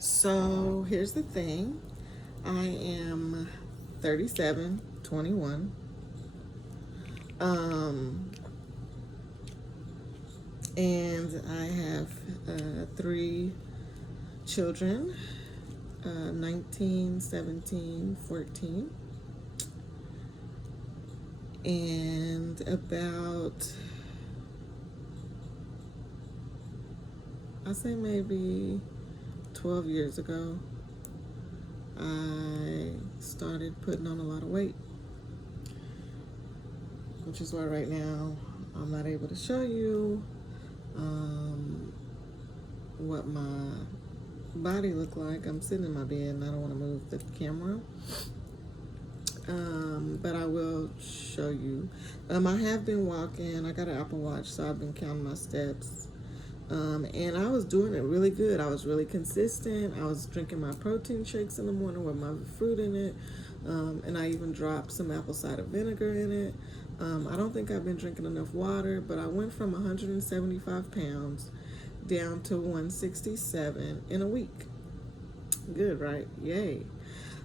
So here's the thing. I am 37, 21. Um, and I have three children, 19, 17, 14. And about, I say maybe 12 years ago, I started putting on a lot of weight, which is why right now I'm not able to show you um, what my body look like. I'm sitting in my bed and I don't want to move the camera. But I will show you. I have been walking. I got an Apple Watch, so I've been counting my steps. And I was doing it really good. I was really consistent. I was drinking my protein shakes in the morning with my fruit in it. And I even dropped some apple cider vinegar in it. I don't think I've been drinking enough water, but I went from 175 pounds down to 167 in a week. Good, right? Yay.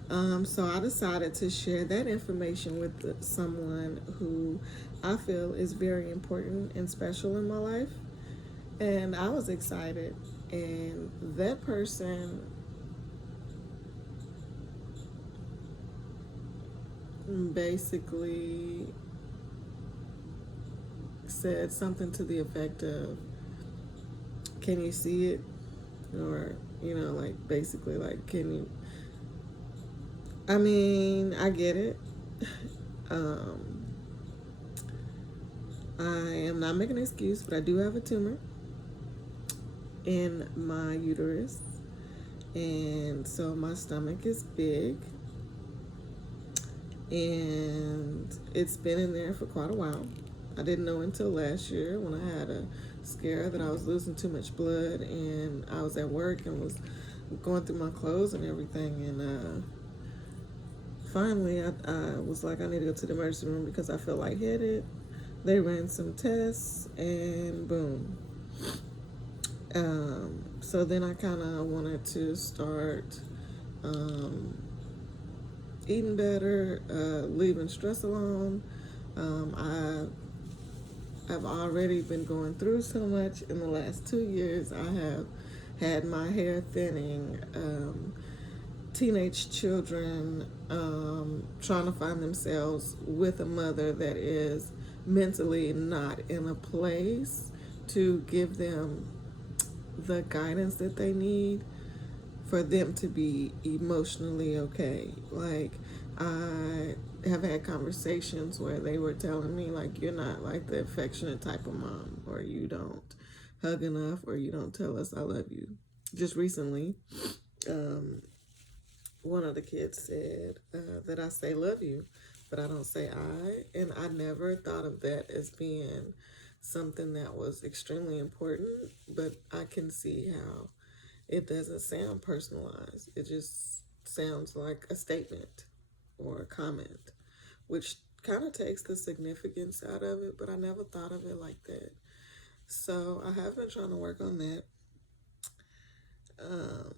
So I decided to share that information with someone who I feel is very important and special in my life. And I was excited. And that person basically said something to the effect of, can you see it? Or, like basically, like, can you? I mean, I get it. Um, I am not making an excuse, but I do have a tumor in my uterus. And so my stomach is big. And it's been in there for quite a while. I didn't know until last year when I had a scare that I was losing too much blood, and I was at work and was going through my clothes and everything. And finally, I was like, I need to go to the emergency room because I felt lightheaded. They ran some tests, and boom. So then I kind of wanted to start eating better, leaving stress alone. I've already been going through so much in the last 2 years. I have had my hair thinning, teenage children trying to find themselves with a mother that is mentally not in a place to give them the guidance that they need for them to be emotionally okay. Like, I have had conversations where they were telling me, like, you're not like the affectionate type of mom, or you don't hug enough, or you don't tell us I love you. Just recently, one of the kids said that I say love you, but I don't say I. And I never thought of that as being something that was extremely important, but I can see how it doesn't sound personalized. It just sounds like a statement or a comment, which kind of takes the significance out of it, but I never thought of it like that. So I have been trying to work on that. Um,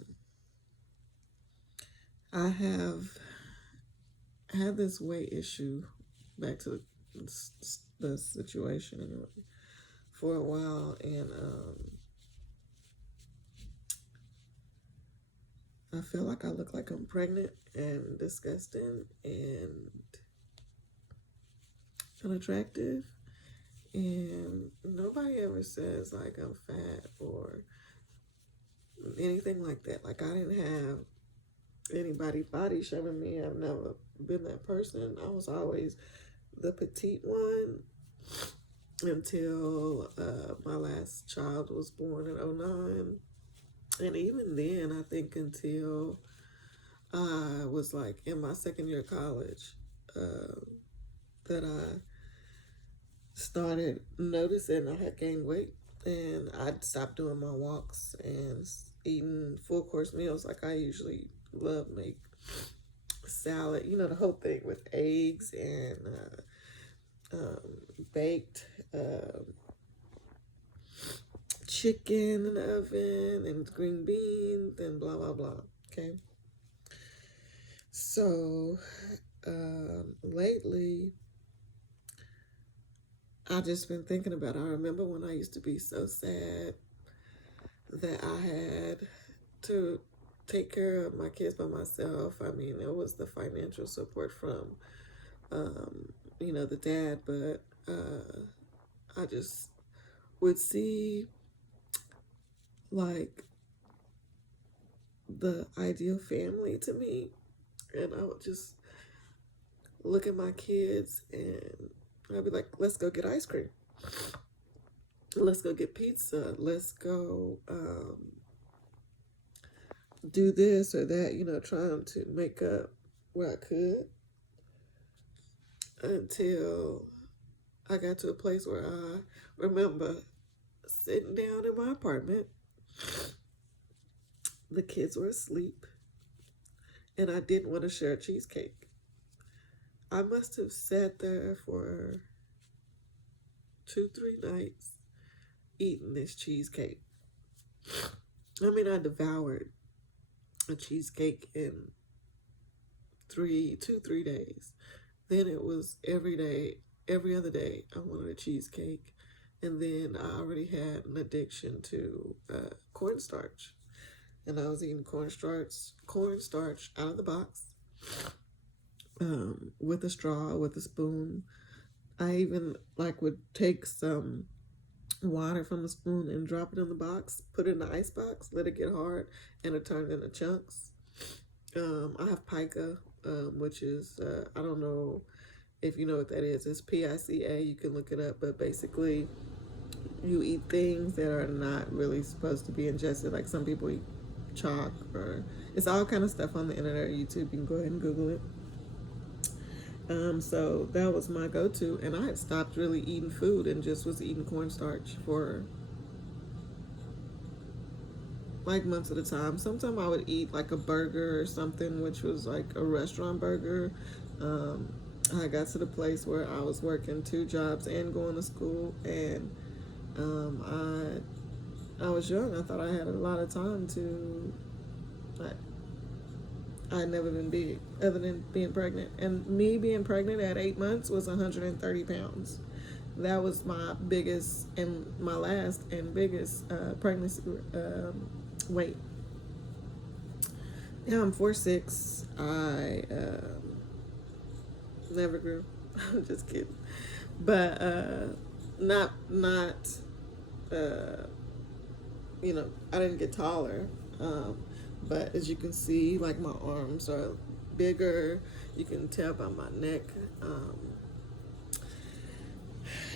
I have had this weight issue, back to the situation anyway, for a while, and I feel like I look like I'm pregnant and disgusting and unattractive. And nobody ever says like I'm fat or anything like that. Like, I didn't have anybody body shaming me. I've never been that person. I was always the petite one until my last child was born in '09. And even then, I think until I was like in my second year of college, that I started noticing I had gained weight, and I'd stopped doing my walks and eating full course meals like I usually love. Make salad, the whole thing with eggs and baked chicken in the oven and green beans and blah, blah, blah. Okay. So, lately, I just been thinking about it. I remember when I used to be so sad that I had to take care of my kids by myself. I mean, it was the financial support from, the dad, but I just would see like the ideal family to me, and I would just look at my kids and I'd be like, let's go get ice cream. Let's go get pizza. Let's go do this or that, trying to make up where I could until I got to a place where I remember sitting down in my apartment. The kids were asleep and I didn't want to share a cheesecake. I must have sat there for 2-3 nights eating this cheesecake. I mean, I devoured a cheesecake in 3 days. Then it was every day, every other day, I wanted a cheesecake. And then I already had an addiction to cornstarch. And I was eating cornstarch out of the box with a straw, with a spoon. I even would take some water from the spoon and drop it in the box, put it in the ice box, let it get hard, and it turned into chunks. I have pica, which is, I don't know if you know what that is. It's PICA. You can look it up, but basically you eat things that are not really supposed to be ingested. Like some people eat chalk, or it's all kind of stuff on the internet or YouTube. You can go ahead and Google it. So that was my go-to, and I had stopped really eating food and just was eating cornstarch for months at a time. Sometimes I would eat a burger or something, which was like a restaurant burger. I got to the place where I was working 2 jobs and going to school, and I was young. I thought I had a lot of time to. I had never been big other than being pregnant. And me being pregnant at 8 months was 130 pounds. That was my biggest and my last and biggest pregnancy weight. Now I'm 4'6". I never grew. I'm just kidding. But not I didn't get taller. But as you can see, my arms are bigger. You can tell by my neck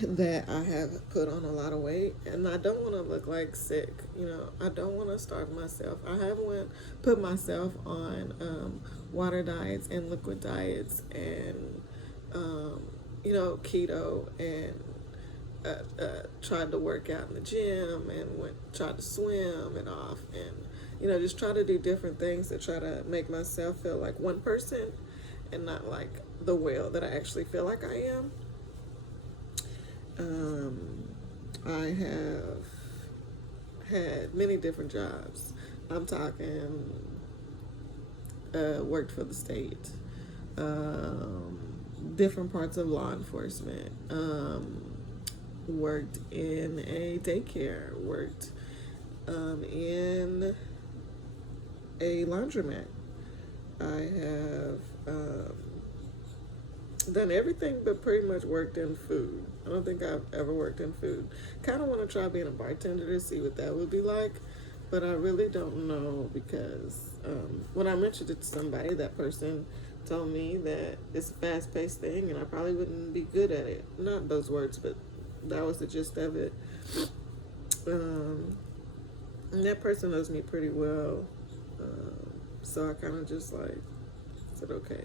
that I have put on a lot of weight, and I don't want to look sick. I don't want to starve myself. I have put myself on water diets and liquid diets and keto, and tried to work out in the gym and tried to swim and off, and just try to do different things to try to make myself feel like one person and not like the whale that I actually feel like I am. I have had many different jobs. I'm talking worked for the state, different parts of law enforcement, worked in a daycare, worked in a laundromat. I have done everything but pretty much worked in food. I don't think I've ever worked in food. Kind of want to try being a bartender to see what that would be like, but I really don't know because when I mentioned it to somebody, that person told me that it's a fast-paced thing and I probably wouldn't be good at it. Not those words, but that was the gist of it. And that person knows me pretty well, so I kind of just said okay.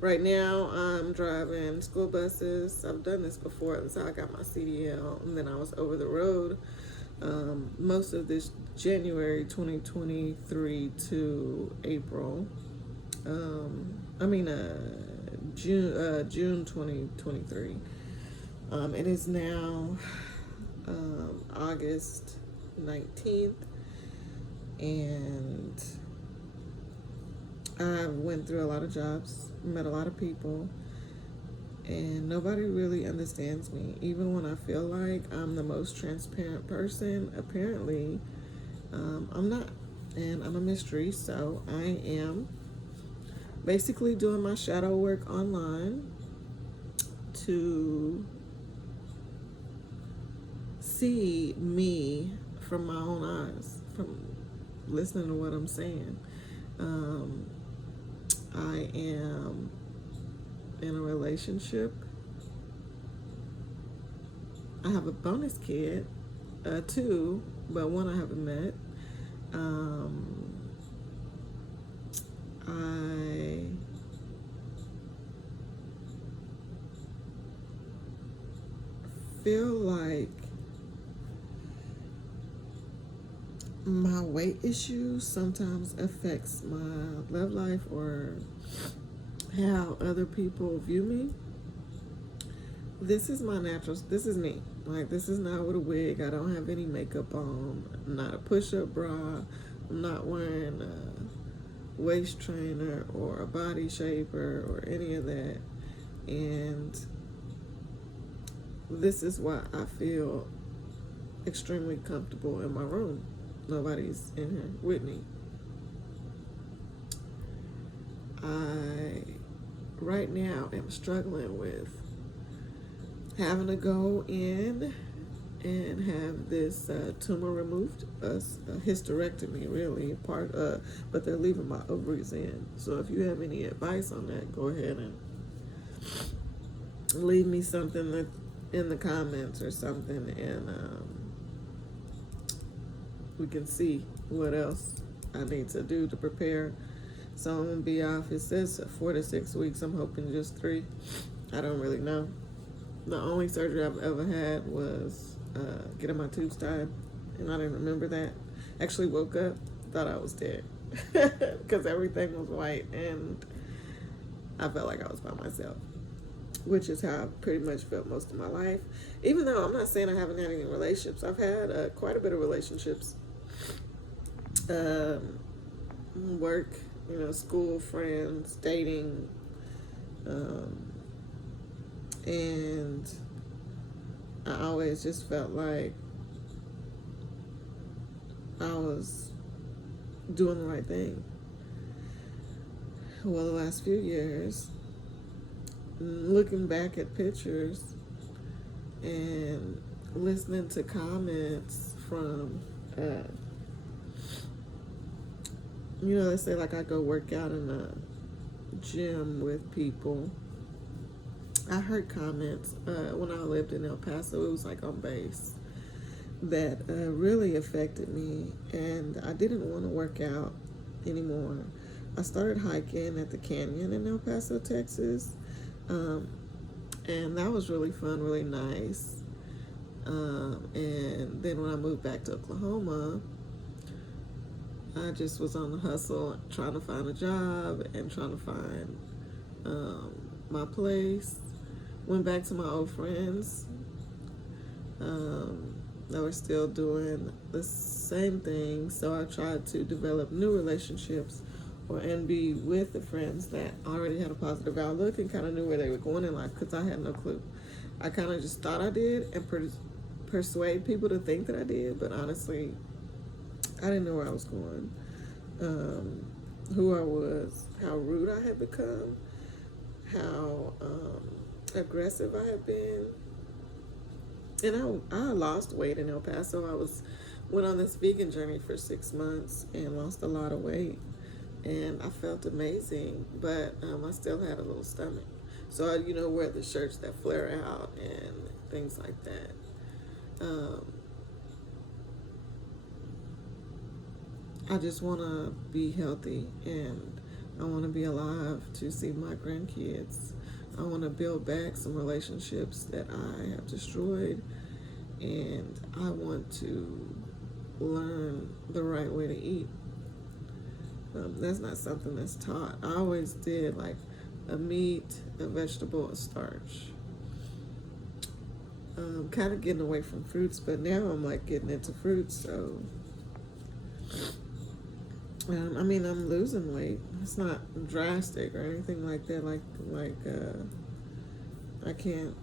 Right now I'm driving school buses. I've done this before. That's how I got my CDL, and then I was over the road most of this January 2023 to April. June 2023. It is now August 19th, and I went through a lot of jobs, met a lot of people, and nobody really understands me. Even when I feel like I'm the most transparent person, apparently I'm not. And I'm a mystery, so I am basically doing my shadow work online to see me from my own eyes, from listening to what I'm saying. I am in a relationship. I have a bonus kid, two, but one I haven't met. I feel like my weight issues sometimes affects my love life or how other people view me. This is my natural, this is me. Like, this is not with a wig. I don't have any makeup on. I'm not a push-up bra. I'm not wearing a waist trainer or a body shaper or any of that. And this is why I feel extremely comfortable in my room. Nobody's in here with me. I, right now, am struggling with having to go in and have this tumor removed, a hysterectomy, really, but they're leaving my ovaries in. So if you have any advice on that, go ahead and leave me something in the comments or something, and we can see what else I need to do to prepare. So I'm gonna be off. It says 4 to 6 weeks. I'm hoping just 3. I don't really know. The only surgery I've ever had was getting my tubes tied, and I didn't remember that. Actually woke up, thought I was dead because everything was white, and I felt like I was by myself, which is how I pretty much felt most of my life. Even though I'm not saying I haven't had any relationships. I've had quite a bit of relationships. Work, school, friends, dating, and I always just felt like I was doing the right thing. Well, the last few years, looking back at pictures and listening to comments from, they say like I go work out in a gym with people. I heard comments when I lived in El Paso. It was like on base that really affected me, and I didn't want to work out anymore. I started hiking at the canyon in El Paso, Texas, and that was really fun, really nice. And then when I moved back to Oklahoma, I just was on the hustle, trying to find a job and trying to find my place. Went back to my old friends that were still doing the same thing. So I tried to develop new relationships and be with the friends that already had a positive outlook and kind of knew where they were going in life, because I had no clue. I kind of just thought I did and persuade people to think that I did, but honestly, I didn't know where I was going, who I was, how rude I had become, how aggressive I had been. And I lost weight in El Paso. Went on this vegan journey for 6 months and lost a lot of weight. And I felt amazing, but I still had a little stomach. So I, wear the shirts that flare out and things like that. I just want to be healthy, and I want to be alive to see my grandkids. I want to build back some relationships that I have destroyed, and I want to learn the right way to eat. That's not something that's taught. I always did like a meat, a vegetable, a starch. Kind of getting away from fruits, but now I'm like getting into fruits. So, I mean, I'm losing weight. It's not drastic or anything like that. I can't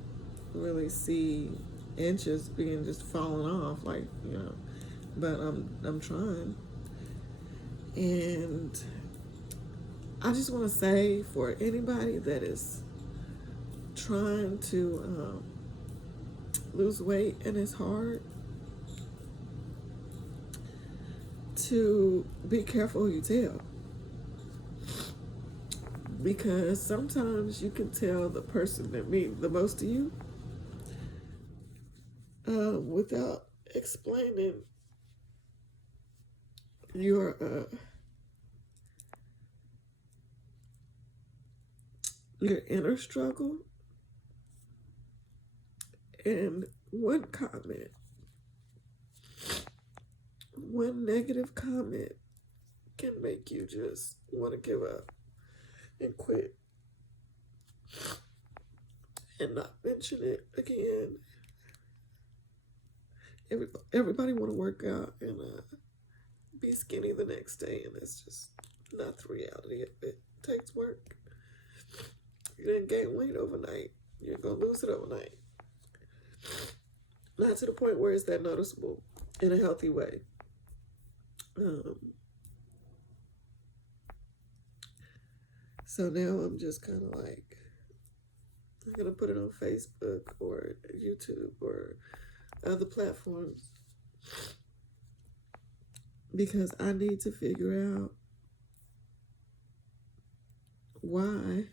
really see inches being just falling off, But I'm trying, and I just want to say for anybody that is trying to lose weight and it's hard, to be careful who you tell, because sometimes you can tell the person that means the most to you without explaining your your inner struggle. And one comment, one negative comment can make you just want to give up and quit and not mention it again. Everybody want to work out and be skinny the next day, and that's just not the reality of it. It takes work. You didn't gain weight overnight. You're going to lose it overnight. Not to the point where it's that noticeable in a healthy way. So now I'm just kind of like, I'm going to put it on Facebook or YouTube or other platforms because I need to figure out why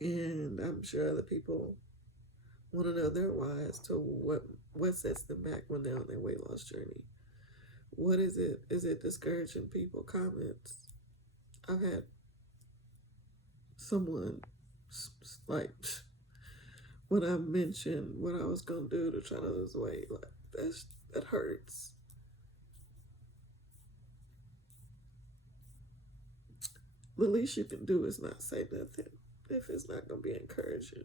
and I'm sure other people want to know their why as to what sets them back when they're on their weight loss journey. What is it? Is it discouraging people? Comments. I've had someone like when I mentioned what I was gonna do to try to lose weight, like that hurts. The least you can do is not say nothing if it's not gonna be encouraging.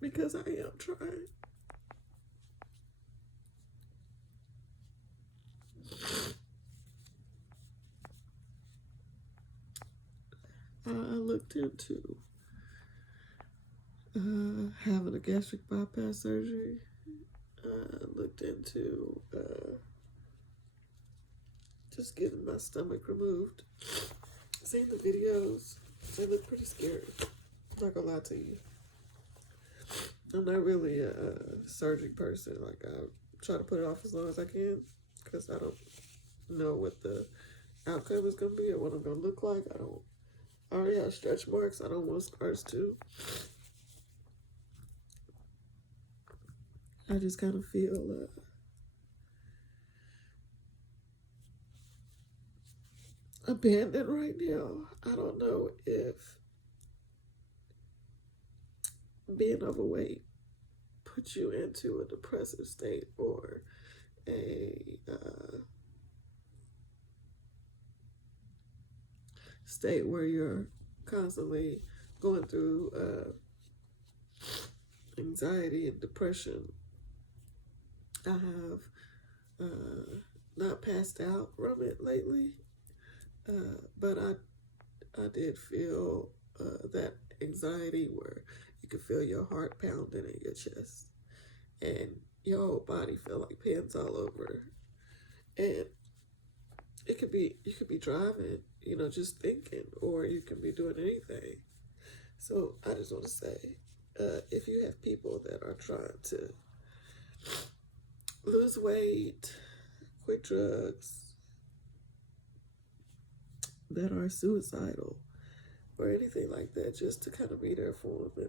Because I am trying. I looked into having a gastric bypass surgery. I looked into just getting my stomach removed. Seen the videos. They look pretty scary. I'm not gonna lie to you. I'm not really a surgery person. Like, I try to put it off as long as I can because I don't know what the outcome is going to be or what I'm going to look like. I already have stretch marks. I don't want scars too. I just kind of feel abandoned right now. I don't know if being overweight puts you into a depressive state or a state where you're constantly going through anxiety and depression. I have not passed out from it lately, but I did feel that anxiety where you can feel your heart pounding in your chest and your whole body feel like pins all over. And you could be driving, just thinking, or you can be doing anything. So I just want to say, if you have people that are trying to lose weight, quit drugs, that are suicidal, or anything like that, just to kind of be there for them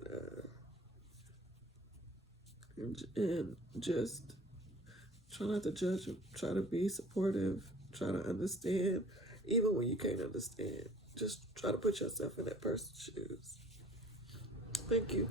and just try not to judge them, try to be supportive, try to understand, even when you can't understand. Just try to put yourself in that person's shoes. Thank you.